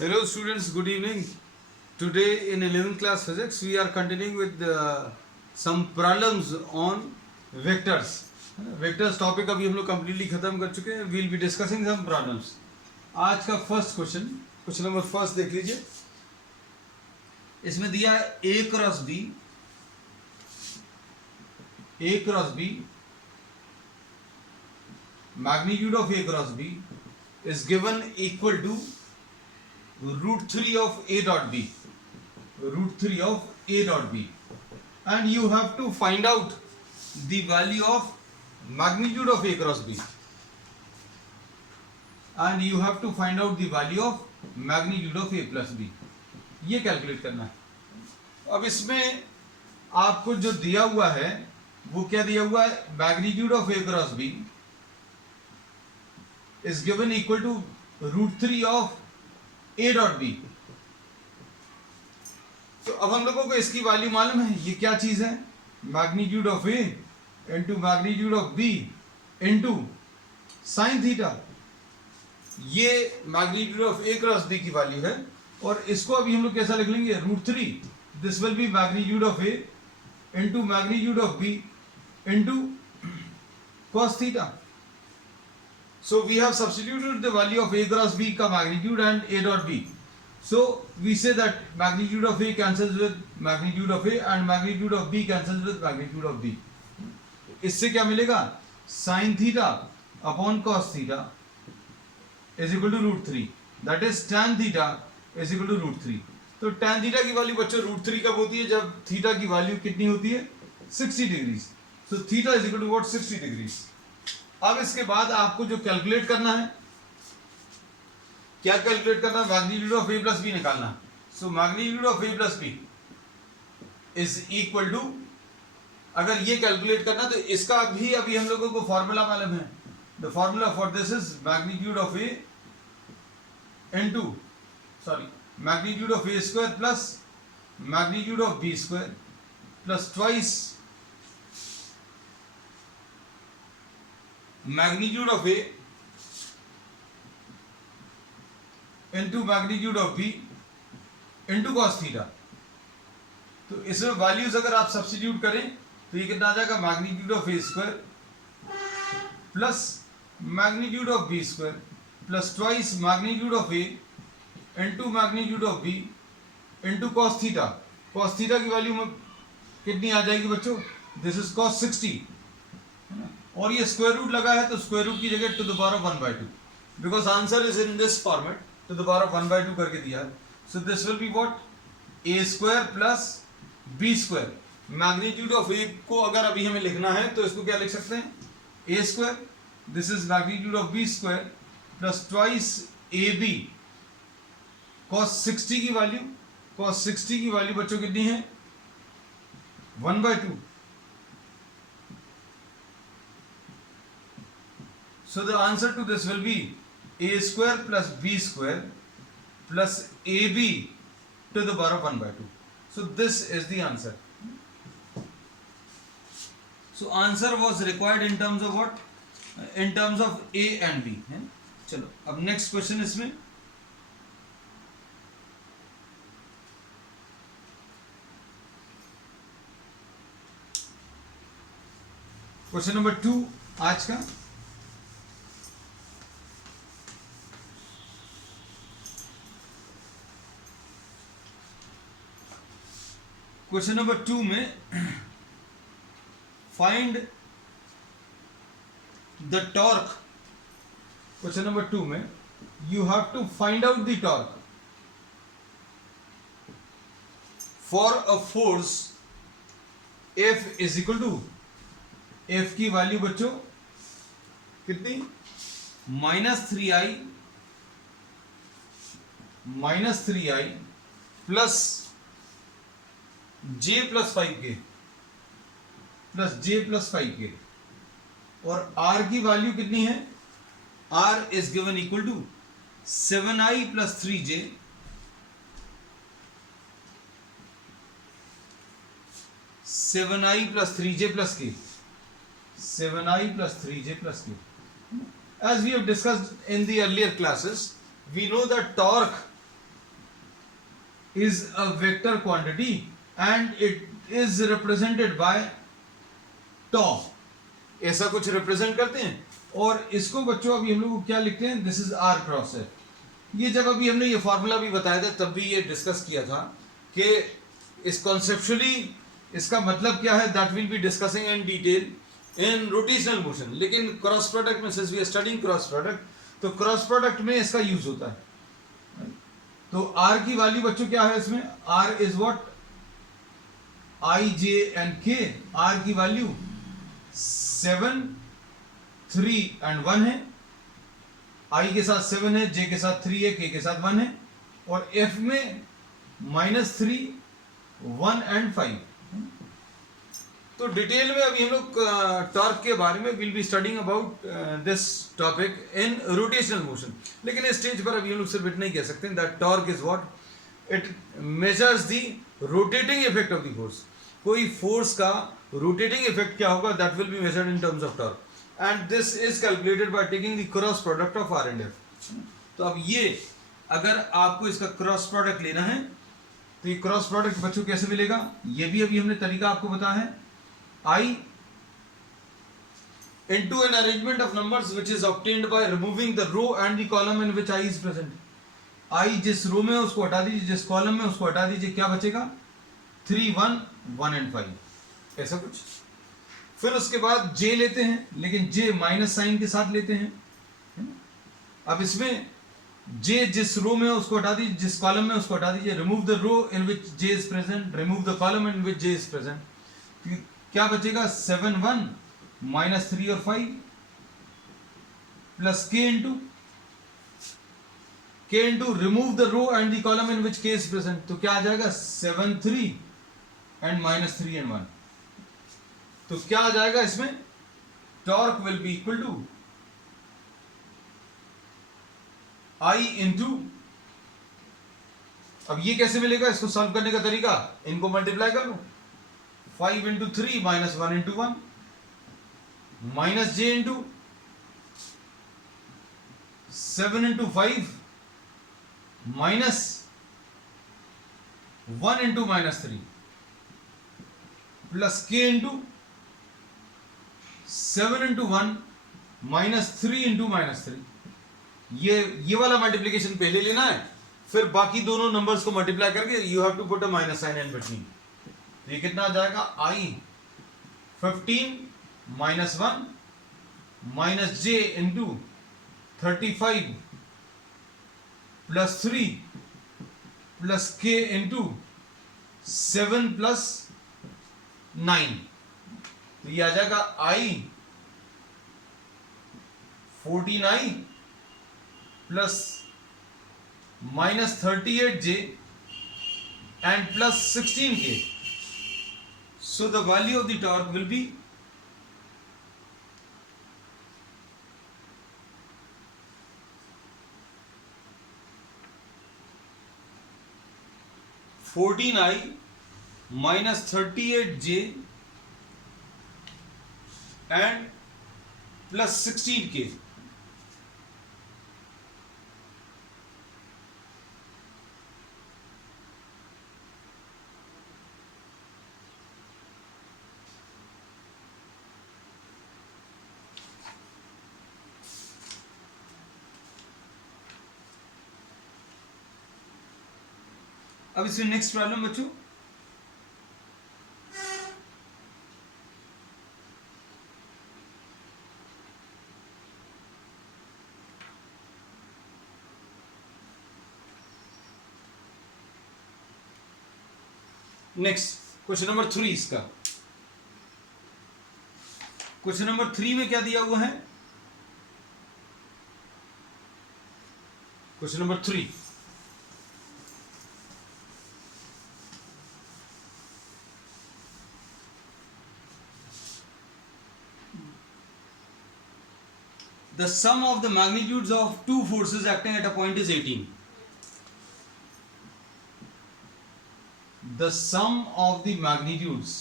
Hello students, good evening. Today in 11th class physics we are continuing with some problems on vectors. Vectors topic अभी हम लोग completely खत्म कर चुके हैं. We'll be discussing some problems. आज का first question number first देख लीजिए. इसमें दिया है A cross B, magnitude of A cross B is given equal to √3 of A dot B, and you have to find out the value of magnitude of A cross B, and you have to find out the value of magnitude of A plus B. ये calculate करना है. अब इसमें आपको जो दिया हुआ है वो क्या दिया हुआ है, magnitude of A cross B is given equal to √3 of A dot B. तो अब हम लोगों को इसकी वैल्यू मालूम है. ये क्या चीज है, magnitude of A into magnitude of B into sine theta. ये magnitude of A cross B की वैल्यू है. और इसको अभी हम लोग कैसा लिख लेंगे, √3. This will B magnitude of A into magnitude of B into cos theta. So we have substituted the value of A cross B का magnitude and A dot B. So we say that magnitude of A cancels with magnitude of A and magnitude of B cancels with magnitude of B. इससे क्या मिलेगा, sin theta upon cos theta is equal to √3. That is tan theta is equal to √3. तो tan theta की value बच्चों √3 कब होती है, जब थीटा की वैल्यू कितनी होती है, 60 degree. So theta is equal to what, 60 degree. अब इसके बाद आपको जो कैलकुलेट करना है, क्या कैलकुलेट करना है, magnitude of A plus B निकालना. So magnitude of A plus B is equal to, अगर ये कैलकुलेट करना तो इसका भी अभी हम लोगों को फॉर्मूला मालूम है. The formula for this is magnitude of A into magnitude of A square plus magnitude of B square plus twice magnitude of A into magnitude of B into cos theta. तो इसमें values अगर आप substitute करें तो ये कितना आ जाएगा, magnitude of A square plus magnitude of B square plus twice magnitude of A into magnitude of B into cos theta. cos theta की वैल्यू में कितनी आ जाएगी बच्चों, दिस इज cos 60. और ये स्क्वायर रूट लगा है तो स्क्वायर रूट की जगह to the power of 1/2, because answer is in this format, to the power of 1/2 करके दिया है. So this will be what, A square plus B square. Magnitude of A को अगर अभी हमें लिखना है तो इसको क्या लिख सकते हैं, A square, this is magnitude of B square plus twice AB cos 60 की वैल्यू. cos 60 की वैल्यू बच्चों कितनी है, 1/2. So the answer to this will be A square plus B square plus AB to the power of 1/2. So this is the answer. So answer was required in terms of what? In terms of A and B. है? चलो अब next question इसमें. Question number 2 आज का. Question number 2 में find the torque. Question number 2 में you have to find out the torque for a force F is equal to, F की value बच्चों कितनी, -3i plus J plus 5k और R की value कितनी है, R is given equal to 7i plus 3j plus 3j plus k. 7i plus 3j plus q. As we have discussed in the earlier classes, we know that torque is a vector quantity and it is represented by tau, ऐसा कुछ represent करते हैं। और इसको बच्चों अभी हम लोग क्या लिखते हैं, दिस इज आर क्रॉस है। ये जब अभी हमने ये फॉर्मूला भी बताया था तब भी ये डिस्कस किया था कि इस कॉन्सेप्चुअली इसका मतलब क्या है, that will be discussing in detail in rotational motion. लेकिन क्रॉस प्रोडक्ट में, since we are studying cross product, तो क्रॉस प्रोडक्ट में इसका यूज होता है। तो आर की वैल्यू बच्चों क्या है इसमें, R is what, I J and K. R की वैल्यू 7, 3 एंड 1 है, आई के साथ 7 है, जे के साथ 3 है, के के साथ 1 है, और एफ में -3, 1 एंड 5। तो डिटेल में अभी हम लोग टॉर्क के बारे में will be studying about this topic in rotational motion. लेकिन इस स्टेज पर अभी हम लोग सिर्फ इतना ही कह सकते हैं that torque is what, it measures the rotating effect of the force. कोई फोर्स का रोटेटिंग इफेक्ट क्या होगा, that will be measured in terms of torque, and this is calculated by taking the cross product of R and F. तो अब ये अगर आपको इसका क्रॉस प्रोडक्ट लेना है तो ये क्रॉस प्रोडक्ट बच्चों कैसे मिलेगा, ये भी अभी हमने तरीका आपको बताया है। I into an arrangement of numbers which is obtained by removing the row and the column in which I is present. I जिस रो में उसको हटा दीजिए, जिस कॉलम में उसको हटा दीजिए, क्या बचेगा, 3, 1, 1 एंड 5, ऐसा कुछ। फिर उसके बाद J लेते हैं, लेकिन J माइनस साइन के साथ लेते हैं। अब इसमें J जिस रो में उसको हटा दीजिए, जिस कॉलम में उसको हटा दीजिए, remove the row in which J is present, remove the column in which J is present. क्या बचेगा, 7, 1, -3 और 5 plus k into remove the row and the column in which k is present. तो क्या आ जाएगा, 7, 3 एंड -3 एंड 1। तो क्या आ जाएगा इसमें, torque will be equal to I into, अब ये कैसे मिलेगा, इसको सॉल्व करने का तरीका, इनको मल्टीप्लाई कर लो, 5 into 3 -1 into 1 minus J into 7 into 5 minus 1 into -3 plus K into 7 into 1 -3 into -3। ये वाला मल्टीप्लीकेशन पहले लेना है, फिर बाकी दोनों नंबर्स को मल्टीप्लाई करके you have to put a minus sign in between. तो ये कितना आ जाएगा, I 15 -1 minus J into 35 plus 3 plus K into 7 plus 9। तो ये आ जाएगा I 14I प्लस -38J and plus 16K. So the value of the torque will be 14I minus 38J and plus 16K. अब इसमें नेक्स्ट प्रॉब्लम बच्चों, next question number 3 इसका। Question number 3 में क्या दिया हुआ है, question number 3, the sum of the magnitudes of two forces acting at a point is 18. The sum of the magnitudes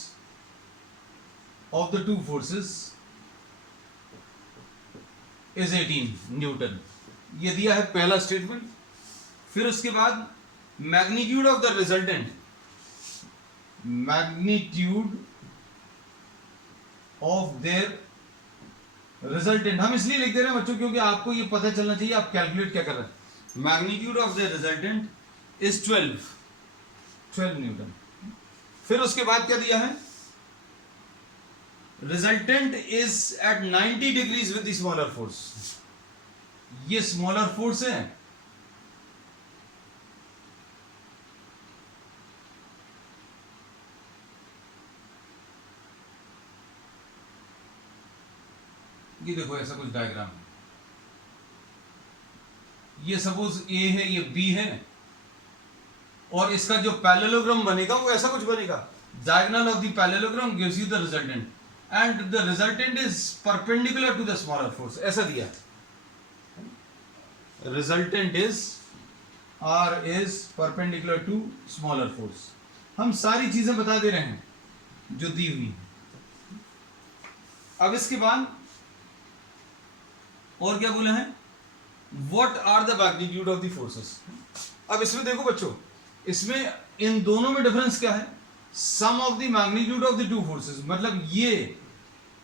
of the two forces is 18 Newton. ये दिया है पहला स्टेटमेंट। फिर उसके बाद magnitude of the resultant, magnitude of their resultant, हम इसलिए लिख दे रहे हैं बच्चों क्योंकि आपको ये पता चलना चाहिए आप कैलकुलेट क्या कर रहे हैं। Magnitude of the resultant is 12 newton. फिर उसके बाद क्या दिया है, resultant is at 90 degrees with the smaller force, ये स्मॉलर फोर्स है, ये देखो ऐसा कुछ डायग्राम, ये सपोज ए है, ये बी है, और इसका जो पैरेललोग्राम बनेगा वो ऐसा कुछ बनेगा। Diagonal of the parallelogram gives you the resultant and the resultant is perpendicular to the smaller force, ऐसा दिया। Resultant is R is perpendicular to smaller force. हम सारी चीजें बता दे रहे हैं जो दी हुई है। अब इसके बाद और क्या बोला है, what are the magnitude of the forces. अब इसमें देखो बच्चों, इसमें इन दोनों में डिफरेंस क्या है, sum of the magnitude of the two forces, मतलब ये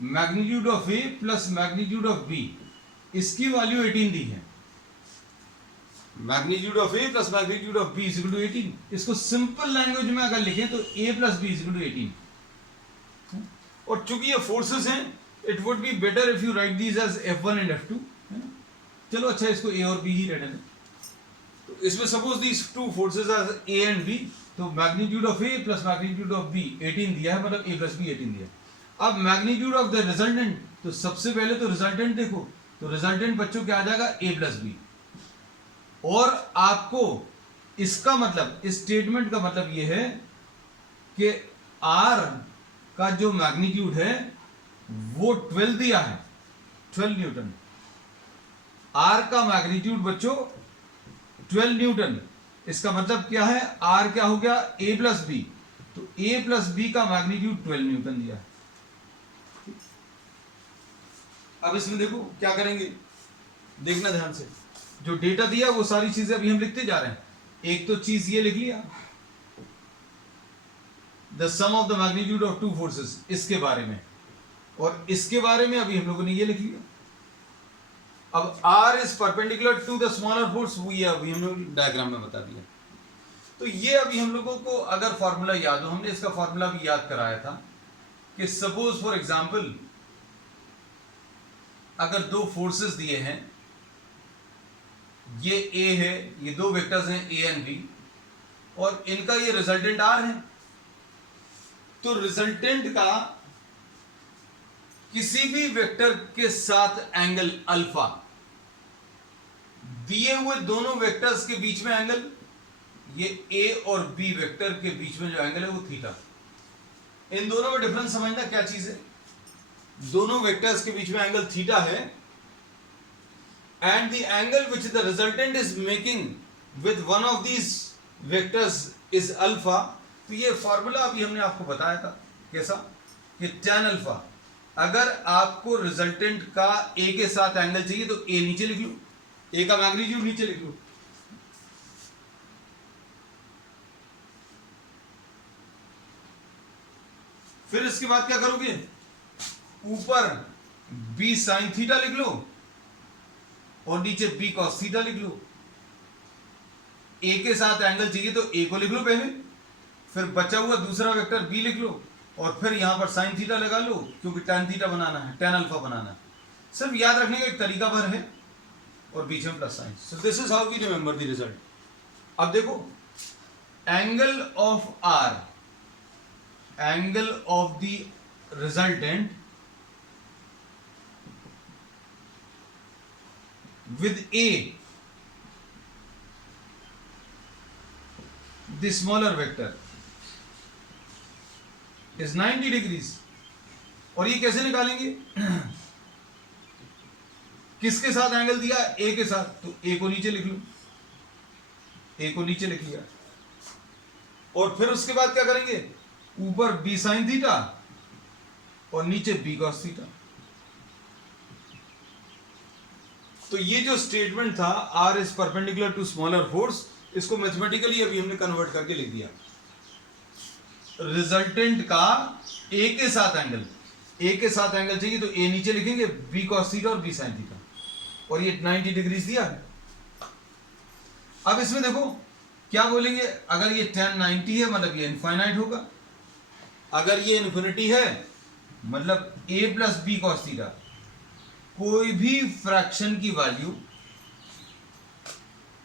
magnitude of A plus magnitude of B, इसकी वैल्यू 18 दी है। Magnitude of A plus magnitude of B is equal to 18। इसको सिंपल लैंग्वेज में अगर लिखें तो A plus B is equal to 18। और चूंकि ये फोर्सेस हैं, it would be better if you write these as F1 and F2। चलो अच्छा, इसको ए और बी ही रहने दें। तो इसमें suppose these two forces are A and B, तो magnitude of A plus magnitude of B 18 दिया है, मतलब ए प्लस बी 18 दिया है। अब मैग्नीट्यूड ऑफ द रिजल्टेंट, तो सबसे पहले तो रिजल्टेंट देखो, तो रिजल्टेंट बच्चों क्या आ जाएगा, ए प्लस बी। और आपको इसका मतलब, इस स्टेटमेंट का मतलब ये है कि आर का जो मैग्नीट्यूड है वो 12 दिया है, 12 न्यूटन। आर का मैग्नीट्यूड बच्चों 12 न्यूटन, इसका मतलब क्या है, आर क्या हो गया, ए प्लस बी, तो ए प्लस बी का मैग्नीट्यूड 12 न्यूटन दिया है। अब इसमें देखो क्या करेंगे, देखना ध्यान से, जो डेटा दिया वो सारी चीजें अभी हम लिखते जा रहे हैं। एक तो चीज ये लिख लिया, the sum of the magnitude of two forces, इसके बारे में, और इसके बारे में अभी हम लोगों ने ये लिख लिया। अब R is perpendicular to the smaller force, वो ये अभी हम लोग डायग्राम में बता दिया। तो ये अभी हम लोगों को अगर फॉर्मूला याद हो, हमने इसका फॉर्मूला भी याद कराया था कि सपोज फॉर एग्जांपल अगर दो फोर्सेस दिए हैं, ये A है, ये दो वेक्टर्स हैं A एंड B, और इनका ये रिजल्टेंट R है, तो रिजल्टेंट का किसी भी वेक्टर के साथ एंगल अल्फा, दिए हुए दोनों वेक्टर्स के बीच में एंगल, ये A और B वेक्टर के बीच में जो एंगल है वो थीटा। इन दोनों में डिफरेंस समझना क्या चीज है, दोनों वेक्टर्स के बीच में एंगल थीटा है, and the angle which the resultant is making with one of these vectors is alpha. तो ये फॉर्मूला अभी हमने आपको बताया था, कैसा, कि tan अल्फा, अगर आपको रिजल्टेंट का ए के साथ एंगल चाहिए तो ए नीचे लिख लो, ए का मैग्नीट्यूड नीचे लिख लो, फिर इसके बाद क्या करोगे, ऊपर b साइन थीटा लिख लो और नीचे b कॉस थीटा लिख लो। ए के साथ एंगल चाहिए तो ए को लिख लो पहले, फिर बचा हुआ दूसरा वेक्टर b लिख लो, और फिर यहां पर साइन थीटा लगा लो, क्योंकि tan थीटा बनाना है, tan अल्फा बनाना है। सिर्फ याद रखने का एक तरीका भर है, और बीच में plus sign. So this is how we remember the result. अब देखो, angle of R, angle of the resultant with A, the smaller vector, is 90 degrees. और ये कैसे निकालेंगे, किसके साथ एंगल दिया, ए के साथ, तो ए को नीचे लिख लो, ए को नीचे लिख लिया, और फिर उसके बाद क्या करेंगे, ऊपर b साइन थीटा और नीचे b कॉस थीटा। तो ये जो स्टेटमेंट था, r is perpendicular to smaller force, इसको मैथमेटिकली अभी हमने कन्वर्ट करके लिख दिया। रिजल्टेंट का ए के साथ एंगल, ए के साथ एंगल चाहिए तो ए नीचे लिखेंगे, बी cos थीटा और बी sin थीटा, और ये 90 डिग्रीज दिया है। अब इसमें देखो क्या बोलेंगे, अगर ये tan 90 है मतलब ये इनफाइनाइट होगा, अगर ये इन्फिनिटी है मतलब a plus B cos theta, कोई भी फ्रैक्शन की वैल्यू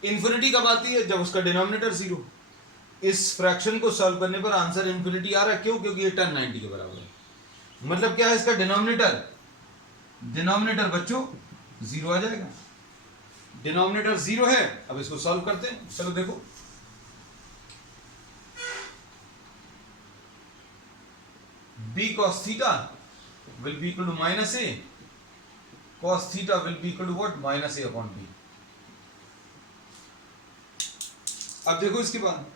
इन्फिनिटी कब आती है, जब उसका डिनोमिनेटर 0। इस फ्रैक्शन को सॉल्व करने पर आंसर इन्फिनिटी आ रहा है, क्यों, क्योंकि ये tan 90 के बराबर है। मतलब क्या है इसका डिनोमिनेटर बच्चों 0 आ जाएगा। डिनोमिनेटर 0 है। अब इसको सॉल्व करते हैं, चलो देखो। b cos theta will be equal to minus a, cos theta will be equal to what, minus a upon b। अब देखो इसके बाद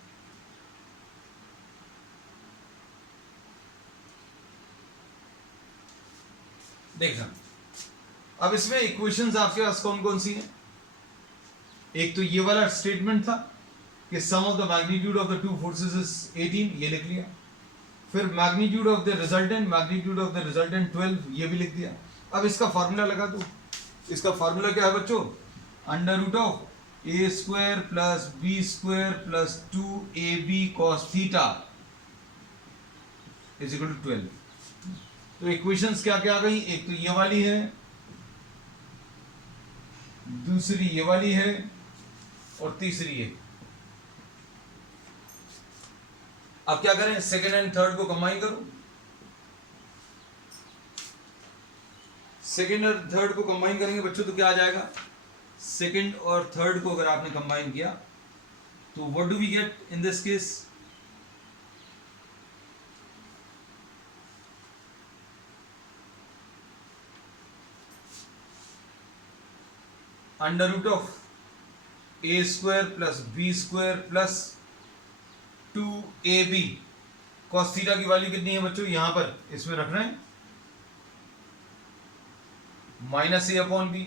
देखना, अब इसमें इक्वेशंस आपके पास कौन कौन सी हैं। एक तो ये वाला स्टेटमेंट था कि sum of the magnitude of the two forces is 18, ये लिख लिया। फिर मैग्नीट्यूड ऑफ द रिजल्टेंट 12, ये भी लिख दिया। अब इसका फार्मूला लगा दो। इसका फार्मूला क्या है बच्चों, under root of a square plus B square plus 2ab cos theta is equal to 12। तो इक्वेशंस क्या क्या आ गई, एक तो ये वाली है, दूसरी ये वाली है, और तीसरी ये। अब क्या करें, सेकंड एंड थर्ड को कंबाइन करो। सेकंड और थर्ड को कंबाइन करेंगे बच्चों तो क्या आ जाएगा, सेकंड और थर्ड को अगर आपने कंबाइन किया तो what do we get in this case, under root of a square plus B square plus 2ab cos theta की वैल्यू कितनी है बच्चों, यहां पर इसमें रख रहे हैं minus a upon B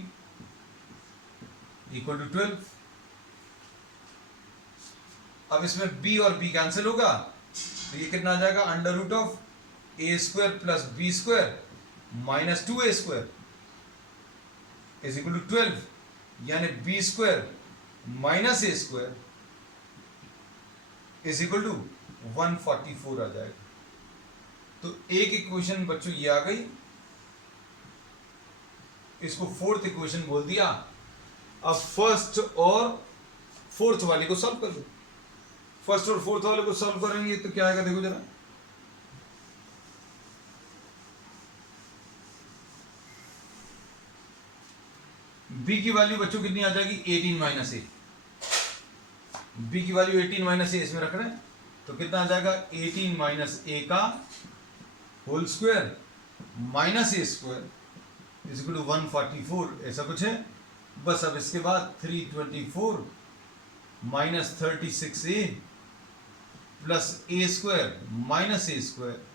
equal to 12। अब इसमें b और b कैंसिल होगा तो ये कितना आ जाएगा, under root of a square plus B square minus 2a square is equal to 12, यानी B square minus a square is equal to 144 आ जाएगा। तो एक इक्वेशन बच्चों ये आ गई, इसको फोर्थ इक्वेशन बोल दिया। अब फर्स्ट और फोर्थ वाले को सॉल्व कर लो। फर्स्ट और फोर्थ वाले को सॉल्व करेंगे तो क्या आएगा, देखो जरा। b की वैल्यू बच्चों कितनी आ जाएगी, 18 माइनस ए। b की वैल्यू 18 माइनस ए इसमें रख रहे हैं तो कितना आ जाएगा, 18 माइनस ए का whole square minus A square is equal to 144, ऐसा कुछ है। बस अब इसके बाद 324 minus 36a plus A square minus A square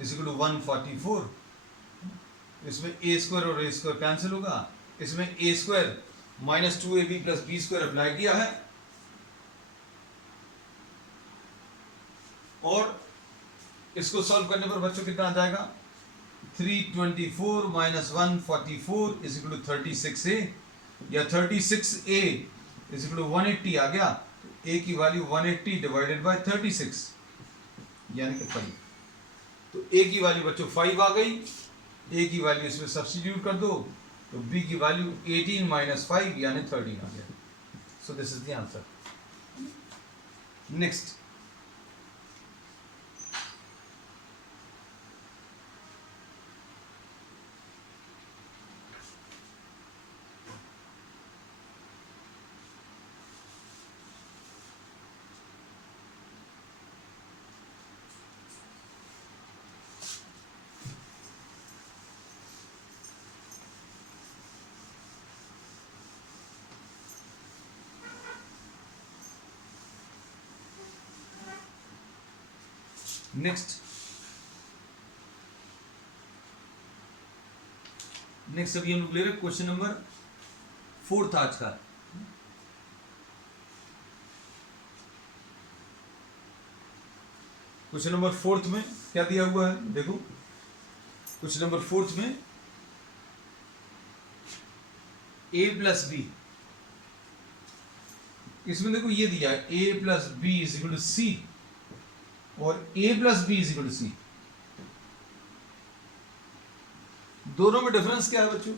is equal to 144। इसमें ए स्क्वायर और ए स्क्वायर कैंसिल होगा, इसमें A square minus 2ab plus B square apply किया है, और इसको सॉल्व करने पर बच्चों कितना आ जाएगा, 324 minus 144 is equal to 36a, या 36a इज इक्वल टू 180 आ गया। तो a की वैल्यू 180 डिवाइडेड बाय 36 यानी कि 5। तो a की वैल्यू बच्चों 5 आ गई। a की वैल्यू इसमें सब्स्टिट्यूट कर दो तो b की वैल्यू 18 माइनस 5 यानी 13 आ गया। सो this is the answer. Next, next अभी हम लोग ले रहे क्वेश्चन नंबर 4 आज का। क्वेश्चन नंबर 4 में क्या दिया हुआ है, देखो क्वेश्चन नंबर 4 में a प्लस बी, इसमें देखो ये दिया है a plus B is equal to C और a plus B is equal to C. दोनों में डिफरेंस क्या है बच्चों?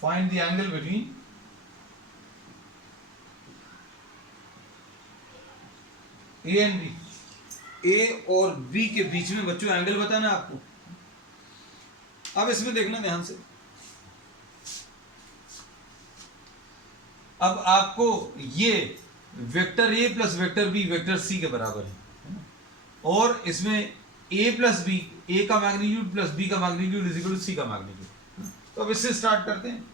Find the angle between A and B. A और बी के बीच में बच्चों एंगल बताना है आपको। अब इसमें देखना ध्यान से, अब आपको ये vector A plus vector B vector C के बराबर है ना? और इसमें ए प्लस बी, ए का मैग्नीट्यूड प्लस बी का magnitude is equal to C का मैग्नीट्यूड। तो अब इससे स्टार्ट करते हैं।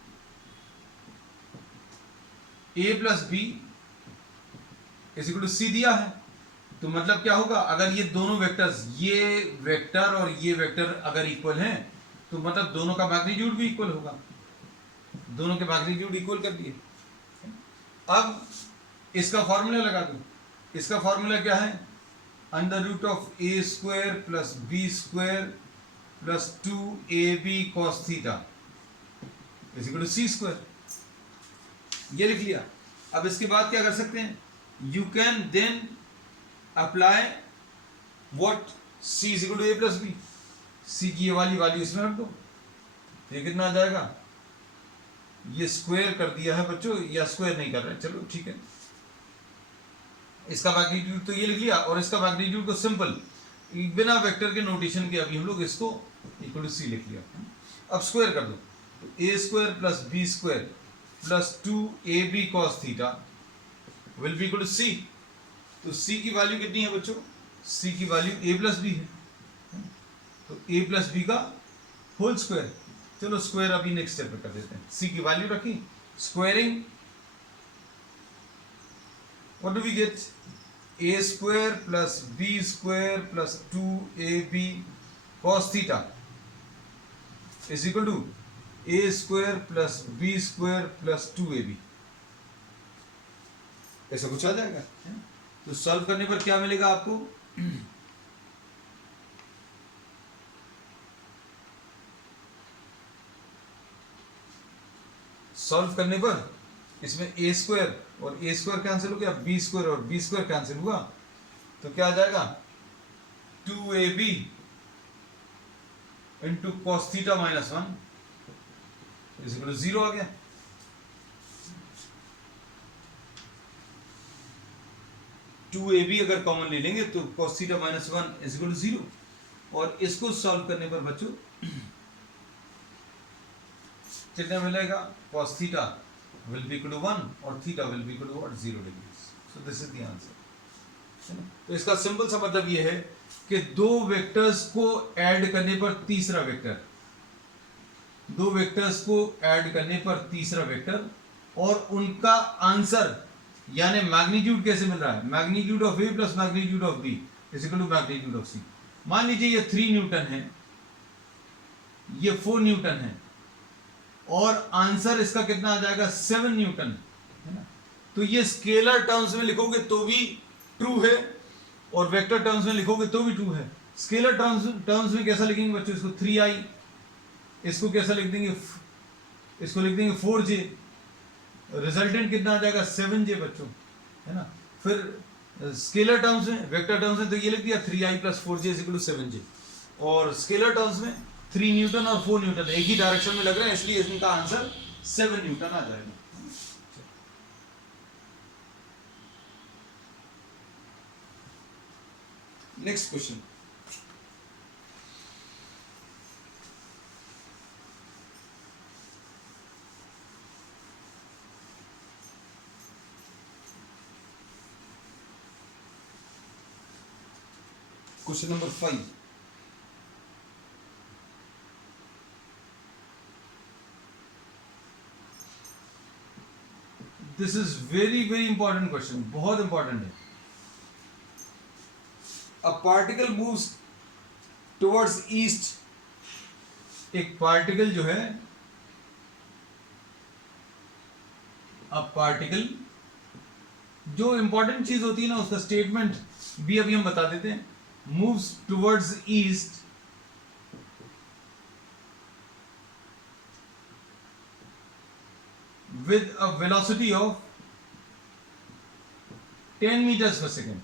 A plus B is equal to C दिया है, तो मतलब क्या होगा, अगर ये दोनों वेक्टर्स, ये वेक्टर और ये वेक्टर अगर इक्वल हैं तो मतलब दोनों का मैग्नीट्यूड भी इक्वल होगा। दोनों के मैग्नीट्यूड इक्वल कर दिए। अब इसका फॉर्मूला लगा दो। इसका फॉर्मूला क्या है? Under root of A square plus B square plus 2ab cos theta is equal to C square. ये लिख लिया। अब इसके बाद क्या कर सकते हैं? You can then apply what, C is equal to A plus B. C की ये वाली वैल्यू इसमें रख दो। ये कितना आ जाएगा? ये स्क्वायर कर दिया है बच्चों, या स्क्वायर नहीं कर रहे, चलो ठीक है। इसका मैग्नीट्यूड तो ये लिख लिया और इसका मैग्नीट्यूड को सिंपल बिना वेक्टर के नोटेशन के अभी हम लोग इसको इक्वल टू सी लिख लिया। अब स्क्वायर कर दो, तो A square plus B square plus 2ab cos theta will be equal to C. तो सी की वैल्यू कितनी है बच्चों? सी की वैल्यू ए प्लस बी है, तो ए प्लस बी का होल स्क्वायर। चलो स्क्वायर अभी नेक्स्ट स्टेप पे कर देते हैं। सी की वैल्यू रखी, squaring, what do we get? A square plus B square plus 2ab cos theta is equal to A square plus B square plus 2ab। ऐसा कुछ आ जाएगा। तो सॉल्व करने पर क्या मिलेगा आपको? सॉल्व करने पर इसमें ए स्क्वायर और ए स्क्वायर कैंसिल हो गया, बी स्क्वायर और बी स्क्वायर कैंसिल हुआ, तो क्या आ जाएगा? 2ab into cos theta minus 1 is equal to 0 आ गया। टू ए बी अगर कॉमन ले लेंगे तो cos theta minus 1 is equal to 0। और इसको सॉल्व करने पर बच्चों कितना मिलेगा? cos theta will be equal to 1 और theta will be equal to what? 0 degree. So this is the answer. तो इसका सिंपल सा मतलब ये है कि दो वेक्टर्स को ऐड करने पर तीसरा वेक्टर, दो वेक्टर्स को ऐड करने पर तीसरा वेक्टर और उनका आंसर यानी मैग्नीट्यूड कैसे मिल रहा है? Magnitude of A plus magnitude of B is equal to magnitude of C. मान लीजिए ये 3 न्यूटन है, ये 4 न्यूटन है और आंसर इसका कितना आ जाएगा? 7 न्यूटन, है ना? तो ये स्केलर टर्म्स में लिखोगे तो भी ट्रू है और वेक्टर टर्म्स में लिखोगे तो भी ट्रू है। स्केलर टर्म्स में कैसा लिखेंगे बच्चों? इसको 3i, इसको कैसा लिख देंगे? इसको लिख देंगे 4j। रिजल्टेंट कितना आ जाएगा? 7j बच्चों, है ना? फिर स्केलर टर्म्स में, वेक्टर टर्म्स में तो ये लिख दिया 3i plus 4j is equal to 7j। और स्केलर टर्म्स में 3 न्यूटन और 4 न्यूटन एक ही डायरेक्शन में लग रहे हैं, इसलिए इनका आंसर 7 न्यूटन आ जाएगा। Next question. Question number 5। This is very very important question, बहुत इंपॉर्टेंट है। A particle moves towards east. एक पार्टिकल जो है अ पार्टिकल, जो इंपॉर्टेंट चीज होती है ना उसका स्टेटमेंट भी अभी हम बता देते हैं, moves towards east with a velocity of 10 meters per second,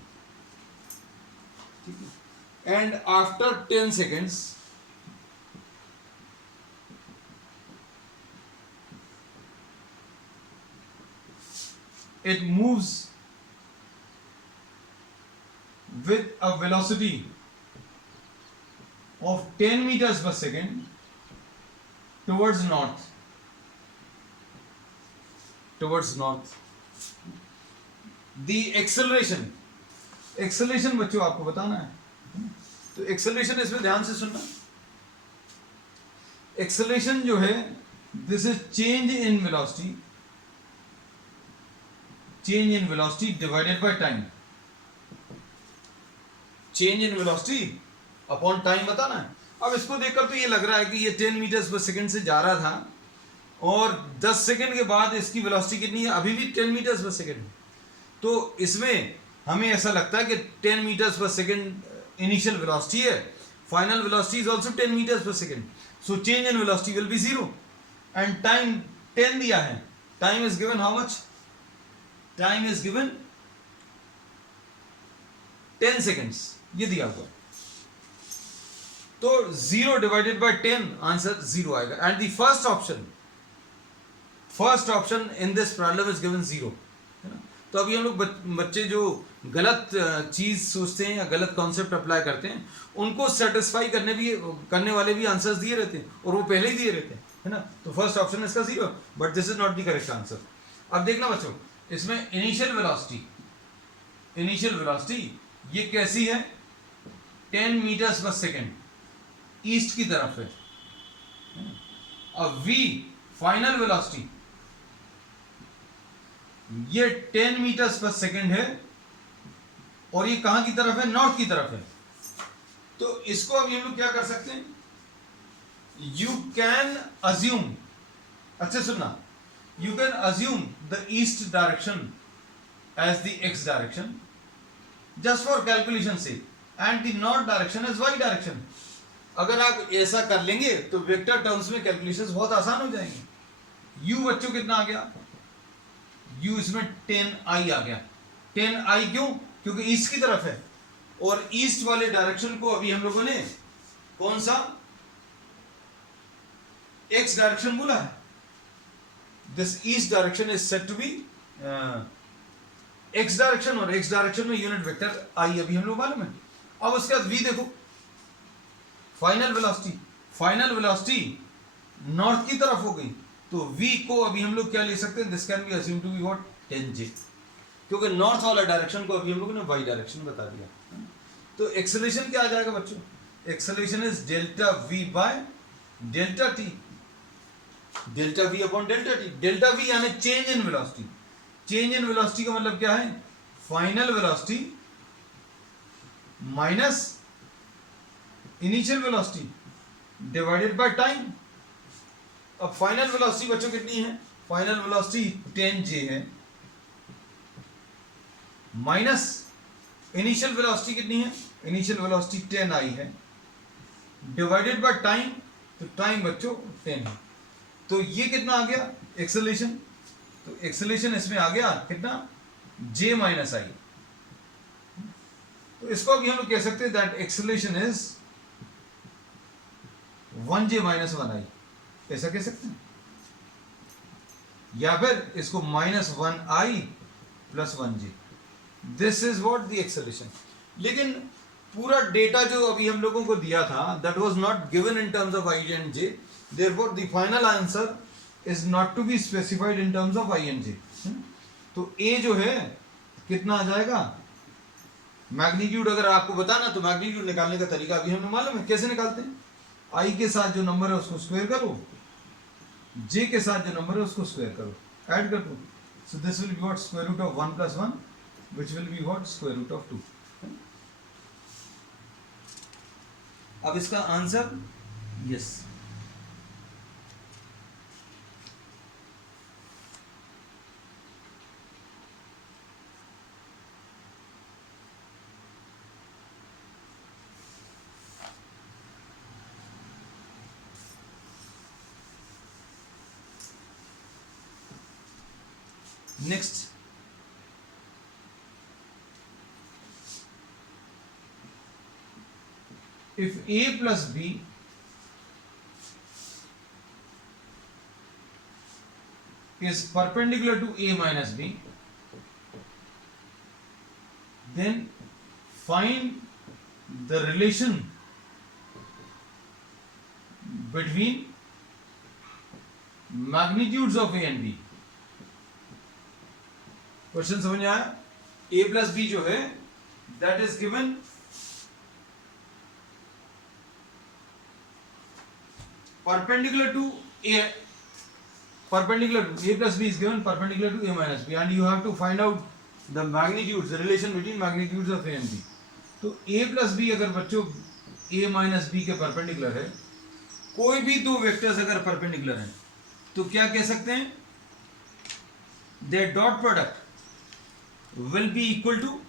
and after 10 seconds it moves with a velocity of 10 meters per second towards north, the acceleration बच्चों आपको बताना है, तो एक्सेलरेशन इसमें ध्यान से सुनना। एक्सेलरेशन जो है this is change in velocity divided by time, change in velocity upon time बताना है। अब इसको देखकर तो ये लग रहा है कि ये 10 मीटर्स पर सेकंड से जा रहा था और 10 सेकंड के बाद इसकी वेलोसिटी कितनी है, अभी भी 10 मीटर्स पर सेकंड। तो इसमें हमें ऐसा लगता है कि 10 meters per second initial velocity है, final velocity is also 10 meters per second, so change in velocity will be 0 and time 10 दिया है। Time is given how much, time is given 10 seconds, ये दिया हुआ। तो 0 डिवाइडेड बाय 10 आंसर 0 आएगा। And the first option in this problem is given 0, है ना। तो अभी हम लोग बच्चे जो गलत चीज सोचते हैं या गलत कॉन्सेप्ट अप्लाई करते हैं उनको सेटिस्फाई करने वाले भी आंसर्स दिए रहते हैं और वो पहले ही दिए रहते हैं, है ना। तो फर्स्ट ऑप्शन इसका 0, but this is not the correct answer. अब देखना बच्चों, इसमें इनिशियल वेलोसिटी ये कैसी है, 10 मीटर्स पर सेकेंड ईस्ट की तरफ है। अब v फाइनल वेलोसिटी ये 10 मीटर्स पर सेकेंड है और ये कहां की तरफ है, नॉर्थ की तरफ है। तो इसको अब हम लोग क्या कर सकते हैं, यू कैन अज्यूम, अच्छे सुनना, you can assume the east direction as the X direction just for calculation से, and the north direction as Y direction. अगर आप ऐसा कर लेंगे तो वेक्टर टर्म्स में कैलकुलेशंस बहुत आसान हो जाएंगे। u बच्चों कितना आ गया, u इसमें 10i आ गया। 10i क्यों, क्योंकि ईस्ट की तरफ है और ईस्ट वाले डायरेक्शन को अभी हम लोगों ने कौन सा, x डायरेक्शन बोला है। This east direction is said to be x direction और x डायरेक्शन में यूनिट वेक्टर i अभी हम लोग मालूम है। अब उसके बाद v देखो, फाइनल वेलोसिटी नॉर्थ की तरफ हो गई, तो v को अभी हम लोग क्या ले सकते हैं, this can be assume to be what, 10j, क्योंकि नॉर्थ वाला डायरेक्शन को अभी हम लोगों ने y डायरेक्शन बता दिया। तो एक्सेलरेशन क्या आ जाएगा बच्चों, acceleration is delta v by delta t, delta v upon delta t। Delta v यानी change in velocity, change in velocity का मतलब क्या है, final velocity minus initial velocity divided by time. अब फाइनल वेलोसिटी बच्चों कितनी है, फाइनल वेलोसिटी 10j है, माइनस इनिशियल वेलोसिटी कितनी है, इनिशियल वेलोसिटी 10i है, डिवाइडेड बाय टाइम, तो टाइम बच्चों 10 है। तो ये कितना आ गया एक्सेलरेशन, तो एक्सेलरेशन इसमें आ गया कितना, j माइनस आई। तो इसको अभी हम लोग कह सकते हैं that acceleration is 1j minus 1i, ऐसा कह सकते हैं, या फिर इसको -1i plus 1j, this is what the acceleration. लेकिन पूरा डेटा जो अभी हम लोगों को दिया था that was not given in terms of i and j, therefore the final answer is not to be specified in terms of i and j। तो a जो है कितना आ जाएगा, मैग्नीट्यूड अगर आपको बताना तो मैग्नीट्यूड निकालने का तरीका अभी हमें मालूम है, कैसे निकालते हैं, i के साथ जो नंबर है उसको स्क्वायर करो, j के साथ जो नंबर है उसको स्क्वायर करो, ऐड कर दो, so this will be what, square root of 1 + 1 which will be what, square root of 2। अब इसका answer yes, next, if a plus b is perpendicular to a minus b, then find the relation between magnitudes of a and b. Question समझ में आया? a plus b जो है that is given perpendicular to a plus b is given perpendicular to a minus b, and you have to find out the magnitudes, the relation between magnitudes of a and b. तो a plus b अगर बच्चों a minus b के perpendicular है, कोई भी दो vectors अगर perpendicular हैं तो क्या कह सकते हैं? their dot product will be equal to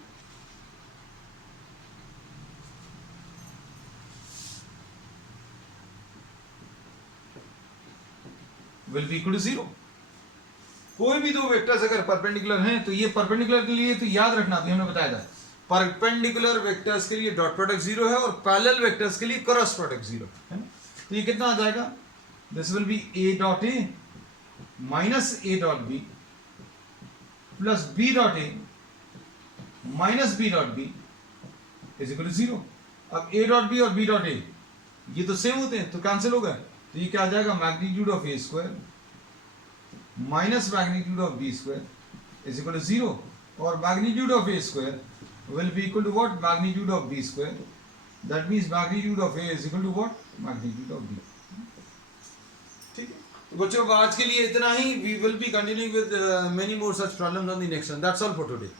zero. कोई भी दो वेक्टर्स अगर परपेंडिकुलर हैं तो ये परपेंडिकुलर के लिए तो याद रखना, अभी हमने बताया था परपेंडिकुलर वेक्टर्स के लिए डॉट प्रोडक्ट जीरो है और पैरेलल वेक्टर्स के लिए क्रॉस प्रोडक्ट जीरो है ना. तो ये कितना आ जाएगा? This will be a dot a minus a dot b plus b dot a minus b dot b is equal to zero. अब a डॉट बी और b डॉट ए ये तो सेम होते हैं तो कैंसिल हो गए. तो ये क्या आ जाएगा? Magnitude of A square minus magnitude of B square is equal to zero. और magnitude of A square will be equal to what? Magnitude of b square. That means magnitude of a is equal to what? Magnitude of b. ठीक है, तो बच्चों आज के लिए इतना ही. We will be continuing with many more such problems on the next one. That's all for today.